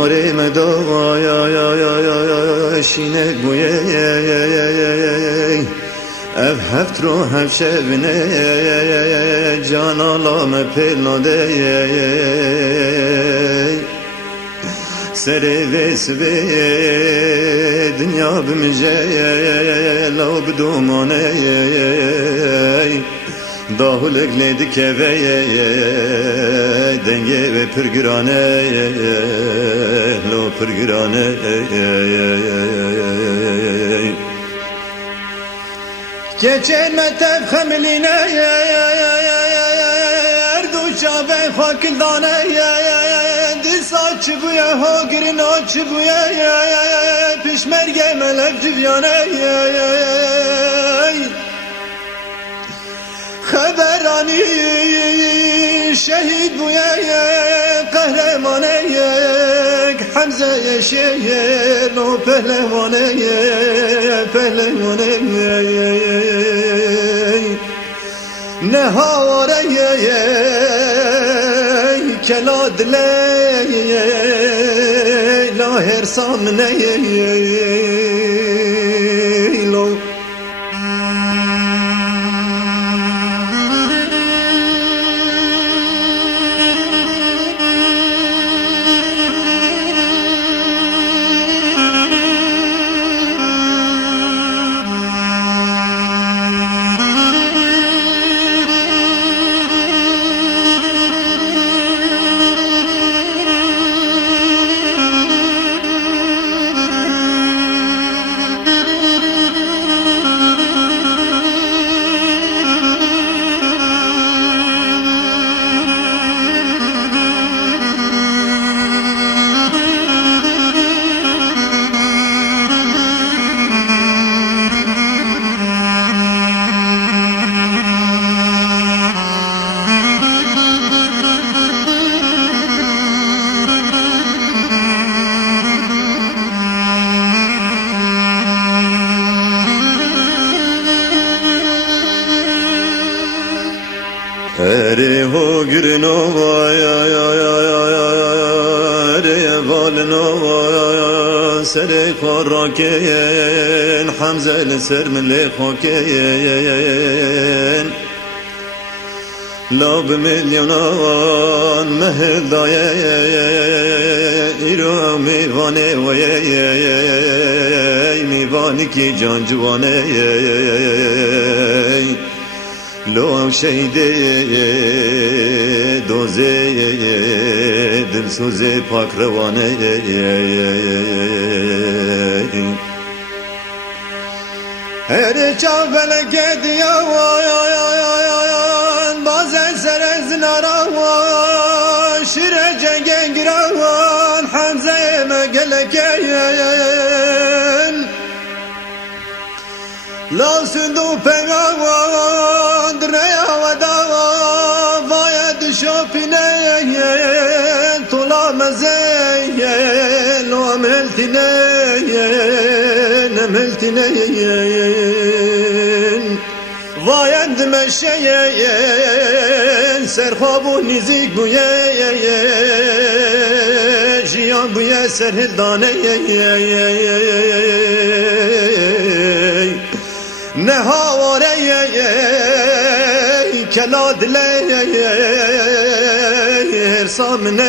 ناری مدای شینه بویه اف هفت رو هفشه بینه جان آلام پیلناده سری ویس بی دنیا بمجه لو بدومانه داهولک لیدی که دنگه و پرگرانه لو پرگرانه keçen metev xemiline erdu çabe fakildane disa çıbuye ho girin o çıbuye pişmerge melek civyane xeberani şehit buye kahramane Hamza yeşil o pehlevane ne havare keladle la her samne lo ere ho girno ya ere valno sere koraken hamza el sermle khoken lab milyonan mehdaye iro mivane ve mivani ki can juane لو شهیده دوزه دلسوزه پاک روانه هر چاو بلگه دیوان بازن سر زناروان شیره جنگن گراوان حمزه مگلکه لا سندو پیوان دریا و دوا باید شوپینه طولا مزه لو ملتینه نملتینه باید مشه سرخوابو نزیک بویه جیان بویه سرهدانه ne havare keladle her samne